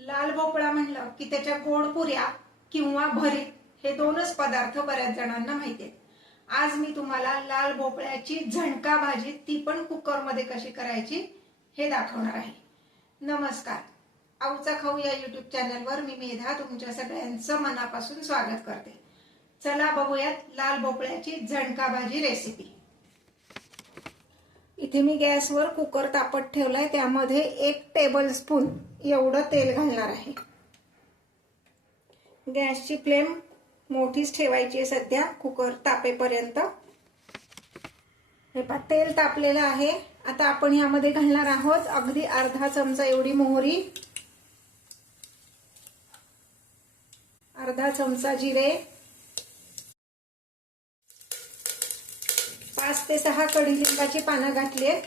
लाल भोपळा म्हणलं की त्याच्या गोड पुऱ्या किंवा भरीत हे दोनच पदार्थ बऱ्याच जणांना माहिती आहेत. आज मी तुम्हाला लाल भोपळ्याची झणका भाजी ती पण कुकरमध्ये कशी करायची हे दाखवणार आहे. नमस्कार, आऊचा खाऊ या युट्यूब चॅनलवर मी मेधा तुमच्या सगळ्यांचं मनापासून स्वागत करते. चला बघूयात लाल भोपळ्याची झणका भाजी रेसिपी. इथे मी गॅसवर कुकर तापत ठेवलाय, त्यामध्ये 1 टेबलस्पून एवढं तेल घालणार आहे. गॅसची फ्लेम मोठीच ठेवायची आहे सध्या कुकर तापेपर्यंत. हे पहा तेल तापलेलं आहे. आता आपण यामध्ये घालणार आहोत अगदी अर्धा चमचा एवढी मोहरी, अर्धा चमचा जिरे, 5 ते 6 कडीलिंबाची पानं घातली आहेत.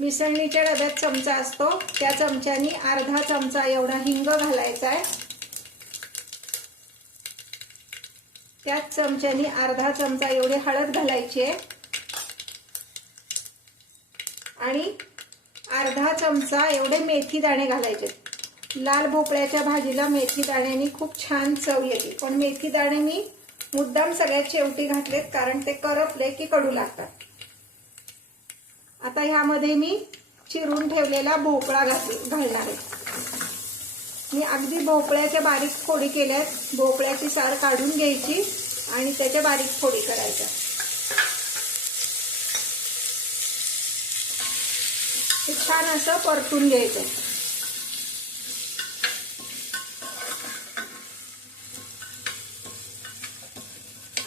मिसळणीच्या डब्यात चमचा असतो त्या चमच्यानी अर्धा चमचा एवढा हिंग घालायचा आहे. त्याच चमच्यानी अर्धा चमचा एवढी हळद घालायची आहे आणि अर्धा चमचा एवढे मेथी दाणे घालायचे. लाल भोपळ्याच्या भाजीला मेथी दाण्यानी खूप छान चव येते, पण मेथी दाणे मी मुद्दाम सगळ्यात शेवटी घातलेत कारण ते करपले की कडू लागतात. आता ह्यामध्ये मी चिरून ठेवलेला भोपळा घालणार आहे. मी अगदी भोपळ्याच्या बारीक फोडी केल्यात. भोपळ्याची साल काढून घ्यायची आणि त्याच्या बारीक फोडी करायच्या. हे छान असं परतून घ्यायचं.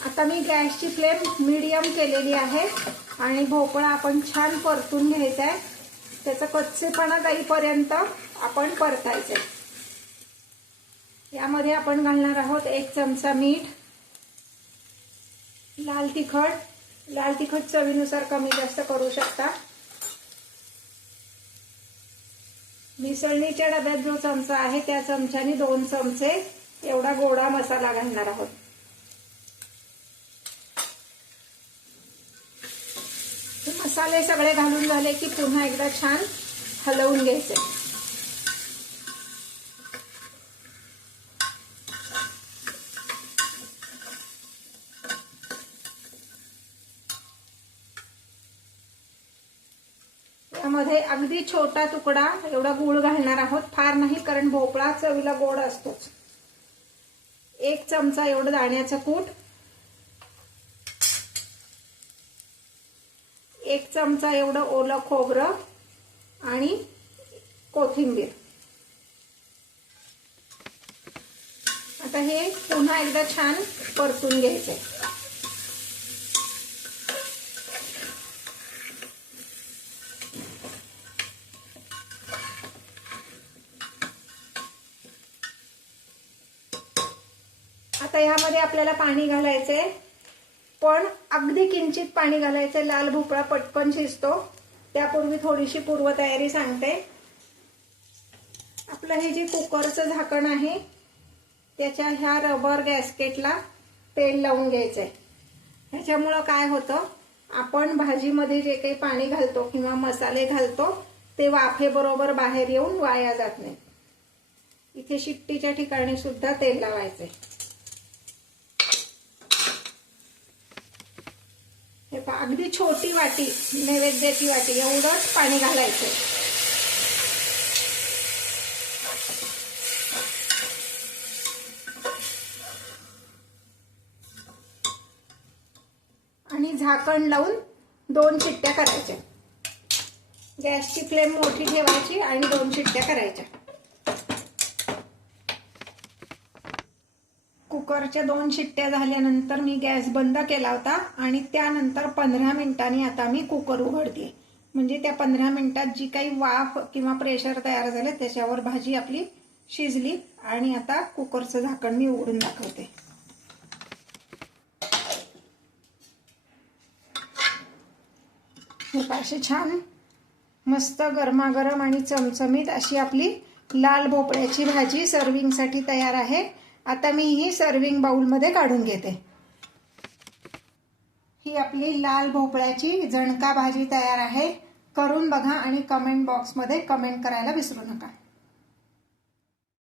आता मी गॅसची फ्लेम मीडियम केलेली आहे आणि भोपळा आपण छान परतून घ्यायचा आहे. त्याचा कच्चेपणा जाईपर्यंत आपण परतायचं. यामध्ये आपण घालणार आहोत 1 चमचा मीठ, लाल तिखट चवीनुसार कमी जास्त करू शकता. मिसळणीच्या डब्यात जो चमचा आहे त्या चमच्याने 2 चमचे एवढा गोडा मसाला घालणार आहोत. मसाले सगळे घालून झाले की पुन्हा एकदा छान हलवून घ्यायचे. यामध्ये अगदी छोटा तुकडा एवढा गूळ घालणार आहोत, फार नाही कारण भोपळा चवीला गोड असतोच. 1 चमचा एवढं दाण्याचं कूट, 1 चमचा एवढं ओलं खोबरं आणि कोथिंबीर. आता हे पुन्हा एकदा छान परतून घ्यायचंय. आता यामध्ये आपल्याला पाणी घालायचंय, पण अगदी किंचित पाणी घालायचं. लाल भोपळा पटकन शिजतो. त्यापूर्वी थोडीशी पूर्वतयारी सांगते. आपलं हे जे कुकरचं झाकण आहे त्याच्या ह्या रबर गॅस्केटला तेल लावून घ्यायचंय. ह्याच्यामुळं काय होतं, आपण भाजीमध्ये जे काही पाणी घालतो किंवा मसाले घालतो ते वाफेबरोबर बाहेर येऊन वाया जात नाही. इथे शिट्टीच्या ठिकाणी सुद्धा तेल लावायचंय. हे पहा अगदी छोटी वाटी, नैवेद्याची वाटी एवढंच पाणी घालायचं. आणि झाकण लावून 2 शिट्ट्या करायच्या. गॅसची फ्लेम मोठी ठेवायची आणि 2 शिट्ट्या करायच्या. कुकरच्या 2 शिट्ट्या झाल्यानंतर मी गॅस बंद केला होता आणि त्यानंतर 15 मिनिटांनी आता मी कुकर उघडते. म्हणजे त्या 15 मिनिटात जी काही वाफ किंवा प्रेशर तयार झालं त्याच्यावर भाजी आपली शिजली. आणि आता कुकरचं झाकण मी उघडून दाखवते. हे पाशी छान मस्त गरमागरम आणि चमचमीत अशी आपली लाल भोपळ्याची भाजी सर्विंगसाठी तयार आहे. आता मी ही सर्विंग बाउलमध्ये काढून घेते. ही आपली लाल भोपळ्याची झणका भाजी तयार आहे. करून बघा आणि कमेंट बॉक्समध्ये कमेंट करायला विसरू नका.